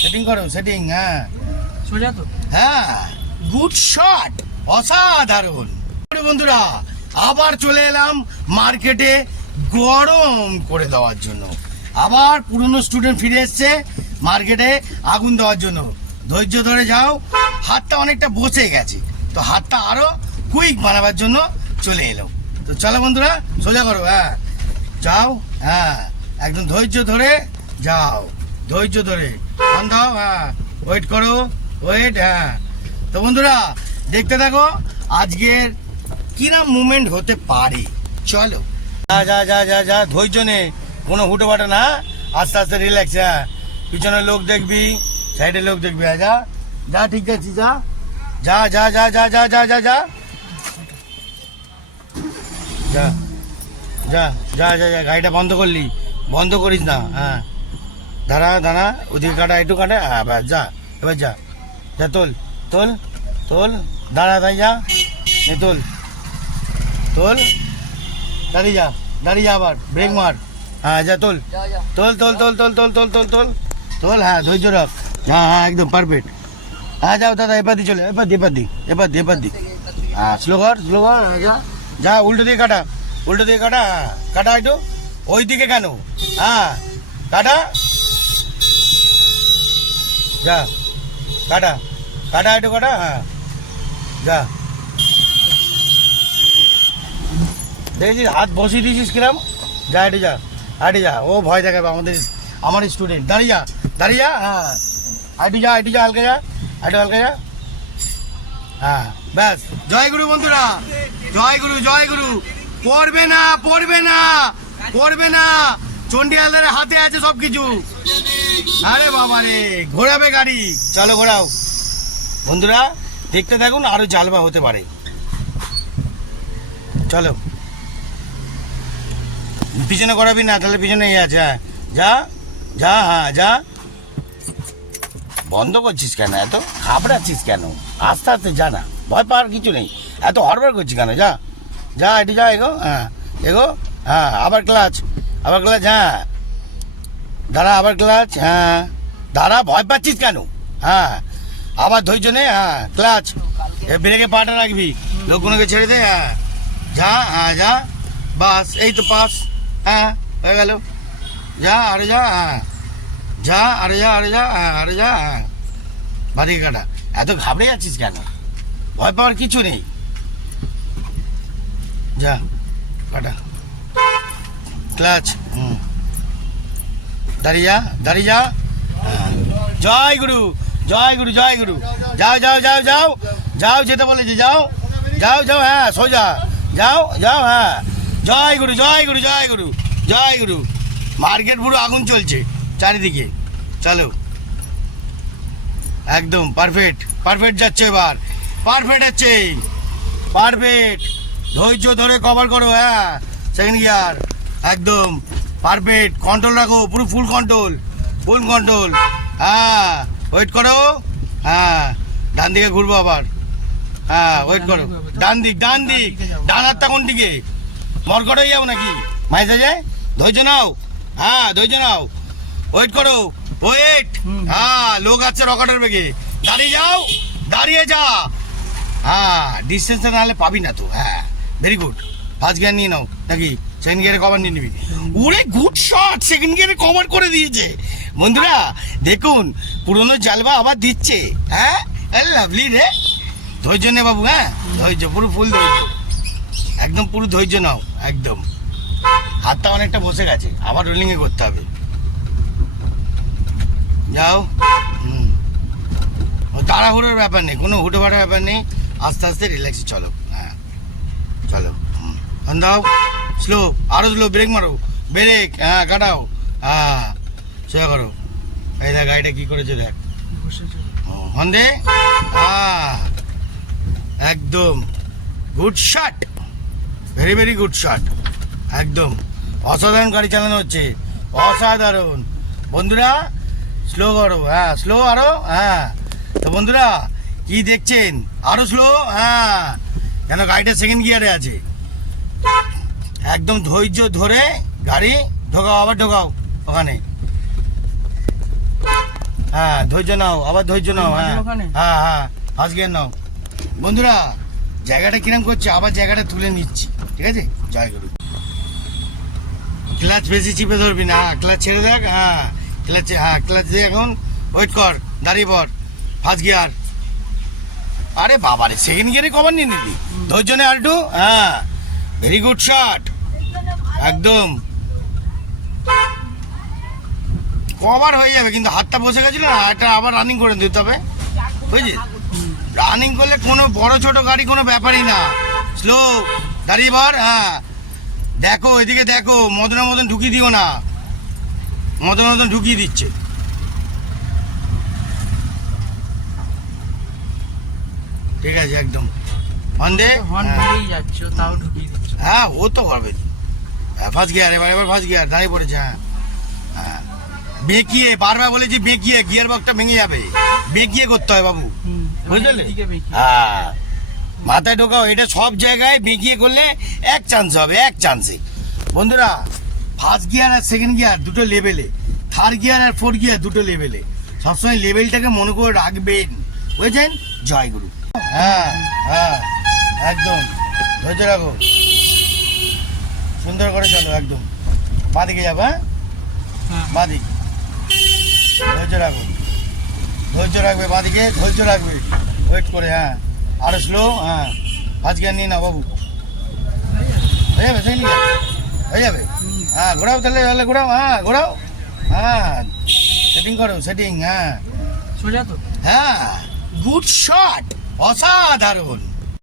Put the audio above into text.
Setting করো setting. হ্যাঁ সোজা তো। হ্যাঁ গুড শট, অসাধারণ। বন্ধুরা আবার চলে এলাম মার্কেটে গরম করে দেওয়ার জন্য। আবার পুরনো স্টুডেন্ট ফিরে এসছে মার্কেটে আগুন দেওয়ার জন্য। ধৈর্য ধরে যাও, হাতটা অনেকটা বসে গেছে, তো হাতটা আরো কুইক বানাবার জন্য চলে এলো। তো চলো বন্ধুরা সোজা করো। হ্যাঁ যাও, হ্যাঁ একদম ধৈর্য ধরে যাও, ধৈর্য ধরে অন দাও। হ্যাঁ ওয়েট করো, ওয়েট। হ্যাঁ তো বন্ধুরা দেখতে থাকো আজকের কিরম মুভমেন্ট হতে পারে। চলো যা যা যা যা যা, ধৈর্য নে, কোনো হুটো বাটো না, আস্তে আস্তে রিল্যাক্স। হ্যাঁ পিছনে লোক দেখবি, সাইডে লোক দেখবি। হ্যাঁ যা যা, ঠিক আছে যা যা যা যা যা যা যা যা যা যা যা যা যা যা, গাড়িটা বন্ধ করলি, বন্ধ করিস না। হ্যাঁ দাঁড়া দাঁড়া, ওদিকে কাটা, একটু কাটা। হ্যাঁ ব্যাস যা, এবার যা যা, তোল তোল তোল, দাঁড়া তাই যা, এ তোল তোল, দাঁড়িয়ে যা, দাঁড়িয়ে যা, আবার ব্রেক মার। হ্যাঁ যা তোল তোল তোল তোল তোল তোল তোল তোল তোল তোল। হ্যাঁ ধৈর্য রাখ। হ্যাঁ হ্যাঁ একদম পারফেক্ট। হ্যাঁ যাও দাদা, এবার দি চলে, এবার দি, এবার দি, এবার দি, এবার দি। হ্যাঁ স্লো কর, স্লো কর। যা যা, উল্টো দিয়ে কাটা, উল্টো দিয়ে কাটা। হ্যাঁ কাটা একটু, ওই দিকে কেন? হ্যাঁ কাটা, যা কাটা, কাটা একটু কাটা। হ্যাঁ যা, দেখেছিস হাত বসিয়ে দিয়েছিস কিরম? যা হেঁটে যা, হেঁটে যা। ও ভয় দেখাবে আমাদের, আমার স্টুডেন্ট। দাঁড়িয়ে যা, দাঁড়িয়ে যা। হ্যাঁ হাঁটু যা, হাঁটু যা, হালকা যা, হাঁটু হালকা যা। হ্যাঁ ব্যাস। জয় গুরু বন্ধুরা, জয় গুরু, জয় গুরু। পড়বে না, পড়বে না, পড়বে না, চন্ডিয়ালদের হাতে আছে সব কিছু। আরে বাবা রে, ঘোরাবে গাড়ি। চলো ঘোরাও বন্ধুরা, দেখতে থাকুন, আরো জালবা হতে পারে। চলো পিছনে করাবি না, তাহলে পিছনে ইয়ে আছে। হ্যাঁ যা যা, হ্যাঁ যা। বন্ধ করছিস কেন? এত ঘাবড়াচ্ছিস কেন? আস্তে আস্তে যা না, ভয় পাওয়ার কিছু নেই। এত হড়বড় করছিস কেন? যা যা, এটি যা, এগো। হ্যাঁ এগো। হ্যাঁ আবার ক্লাচ, আবার ক্লাচ। হ্যাঁ দাঁড়া, আবার ক্লাচ। হ্যাঁ দাঁড়া, ভয় পাচ্ছিস কেন? হ্যাঁ আবার ধৈর্য নে। হ্যাঁ ক্লাচ, ব্রেকে পাটা রাখবি, লোকগুলোকে ছেড়ে দে। হ্যাঁ যা, হ্যাঁ যা, বাস, এই তো পাস। হ্যাঁ হয়ে গেল। যা আরে যা, হ্যাঁ যা, আরে যা, আরে যা, হ্যাঁ আরে যা। হ্যাঁ বাড়িকে কাটা। এত ঘাবড়ে যাচ্ছিস কেন? ভয় পাওয়ার কিছু নেই। যা কাটা, ক্লাচ। দাঁড়িয়ে যা, দাঁড়িয়ে যা। জয় গুরু, জয় গুরু, জয় গুরু। যাও যাও যাও যাও যাও, যেতে বলেছি, যাও যাও যাও। হ্যাঁ সোজা যাও যাও। হ্যাঁ জয় গুরু, জয় গুরু, জয় গুরু, জয় গুরু। মার্কেট পুরো আগুন চলছে চারিদিকে। চলো একদম পারফেক্ট, পারফেক্ট যাচ্ছে এবার, পারফেক্ট যাচ্ছে, পারফেক্ট। ধৈর্য ধরে কভার করো। হ্যাঁ সেকেন্ড গিয়ার একদম পারফেক্ট। কন্ট্রোল রাখো, পুরো ফুল কন্ট্রোল, ফুল কন্ট্রোল। হ্যাঁ ওয়েট করো। হ্যাঁ ডান দিকে ঘুরবো আবার। হ্যাঁ ওয়েট করো, ডান দিক, ডান দিক। ডান হাতটা কোন দিকে? মরকট হয়ে যাবো নাকি মাইসে যায়? ধৈর্য নাও। হ্যাঁ ধৈর্য নাও, ওয়েট করো, ওয়েট। হ্যাঁ লোক আছে রকেটের বেগে। দাঁড়িয়ে যাও, দাঁড়িয়ে যা। হ্যাঁ ডিস্টেন্সটা নাহলে পাবি না তো। হ্যাঁ ভেরি গুড। ফার্স্ট গিয়ার নিয়ে নাও নাকি সেকেন্ড গিয়ারে কভার নিয়ে নিবি? ওরে গুড শট, সেকেন্ড গিয়ারে কভার করে দিয়েছে বন্ধুরা। দেখুন পুরনো জালবা আবার দিচ্ছে। হ্যাঁ লাভলি রে। ধৈর্য নে বাবু। হ্যাঁ ধৈর্য, পুরো ফুল ধৈর্য, একদম পুরো ধৈর্য নাও একদম। হাতটা অনেকটা বসে গেছে, আবার রোলিংয়ে করতে হবে। যাও। তাড়াহুড়োর ব্যাপার নেই, কোনো হুটো ফাটার ব্যাপার নেই, আস্তে আস্তে রিল্যাক্সে চলো। হ্যাঁ চলো দাও, স্লো, আরো স্লো, ব্রেক মারো, ব্রেক। হ্যাঁ কাটাও। হ্যাঁ সোজা করো। এই দেখ গাড়িটা কি করেছে দেখ, হন্দে। হ্যাঁ একদম good shot, very very good shot. একদম অসাধারণ গাড়ি চালানো হচ্ছে, অসাধারণ। বন্ধুরা স্লো করো। হ্যাঁ স্লো আরো। হ্যাঁ তো বন্ধুরা কি দেখছেন, আরো স্লো। হ্যাঁ কেন গাড়িটা সেকেন্ড গিয়ারে আছে। একদম ধৈর্য ধরে গাড়ি ঢোকাও, আবার ঢোকাও ওখানে। হ্যাঁ ধৈর্য নাও, আবার ধৈর্য নাও। হ্যাঁ ওখানে? হ্যাঁ হ্যাঁ ফার্স্ট গিয়ার নাও। বন্ধুরা জায়গাটা কিরম করছে, আবার জায়গাটা তুলে নিচ্ছি, ঠিক আছে? জয় গুরু। ক্লাচ বেশি চিপে ধরবি না, ক্লাচ ছেড়ে দেখ। হ্যাঁ ক্লাচ দিয়ে এখন ওয়েট কর, দাঁড়িয়ে পর। First gear. আরে বাবারে সেকেন্ড গিয়ারে কভার নিয়ে নিবি, ধৈর্য নে আলটু। হ্যাঁ ভেরি গুড শট, একদম কভার হয়ে যাবে, কিন্তু হাতটা বসে গেছিল না, এটা আবার রানিং করে দিতে হবে, বুঝলি? রানিং করলে কোনো বড় ছোট গাড়ি কোনো ব্যাপারই না, স্লো দাঁড়িয়ে পর। হ্যাঁ দেখো এদিকে দেখো, মদনের মতন ঢুকিয়ে দিও না, মদনের মতন ঢুকিয়ে দিচ্ছে। ঠিক আছে একদম অন্ধে। হর্ন দিয়েই যাচ্ছে, ও তাও ঢুকিয়ে দিচ্ছে। হ্যাঁ ও তো পারবে। ফার্স্ট গিয়ার, এবার ফার্স্ট গিয়ার, দাঁড়িয়ে পড়েছে। হ্যাঁ হ্যাঁ বেঁকিয়ে, বারবার বলেছি বেঁকিয়ে, গিয়ার বক্সটা ভেঙে যাবে, বেঁকিয়ে করতে হয় বাবু, বুঝলে? হ্যাঁ মাথায় ঢোকাও, এটা সব জায়গায় বেঁকিয়ে করলে এক চান্স হবে, এক চান্সে। বন্ধুরা ফার্স্ট গিয়ার আর সেকেন্ড গিয়ার দুটো লেভেলে, থার্ড গিয়ার আর ফোর্থ গিয়ার দুটো লেভেলে, সবসময় লেভেলটাকে মনে করে রাখবেন, বুঝেছেন? জয় গুরু। হ্যাঁ হ্যাঁ একদম ধৈর্য রাখো, সুন্দর করে চলো, একদম বাঁদিকে যাবো। হ্যাঁ বাঁদিক, ধৈর্য রাখো, ধৈর্য রাখবে, বাঁদিকে ধৈর্য রাখবে, ওয়েট করে। হ্যাঁ আরো স্লো। হ্যাঁ ফার্স্ট গিয়ার নিয়ে না বাবু, হয়ে যাবে, সেকেন্ড গিয়ার হয়ে যাবে। হ্যাঁ ঘোরাও তাহলে ঘোরাও। হ্যাঁ ঘোরাও। হ্যাঁ সেটিং করো, সেটিং। হ্যাঁ সোজা তো। হ্যাঁ গুড শট, অসাধারণ।